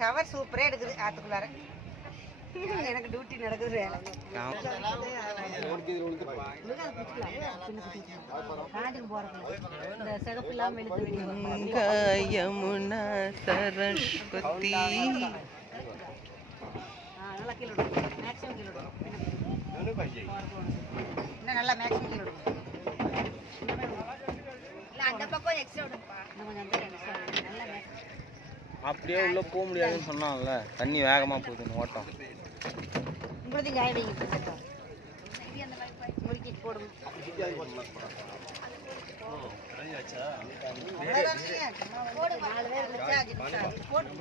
Cover சூப்பரா எடுக்குது ஆத்துக்குள்ளார. எனக்கு டியூட்டி நடக்குது வேலை. இந்த சிகப்பு இல்லாம யமுனா சரஸ்வதி. நல்லா கீழே மேக்ஸிமம் கீழே இன்னும் நல்லா மேக்ஸிமம் கீழே இல்லை அந்த பக்கம் எக்ஸ்ட்ரா விடுப்பா இன்னும் கொஞ்சம் அந்த எக்ஸ்ட்ரா நல்லா மேக்ஸிமம். அப்படியே உள்ள போக முடியாதுன்னு சொன்னாங்கல்ல, தண்ணி வேகமா போகுதுன்னு ஓட்டம். உங்களுக்கு காய வைங்க முறுக்கிட்டு போடுங்க. போடு 4 பேர் போட்டு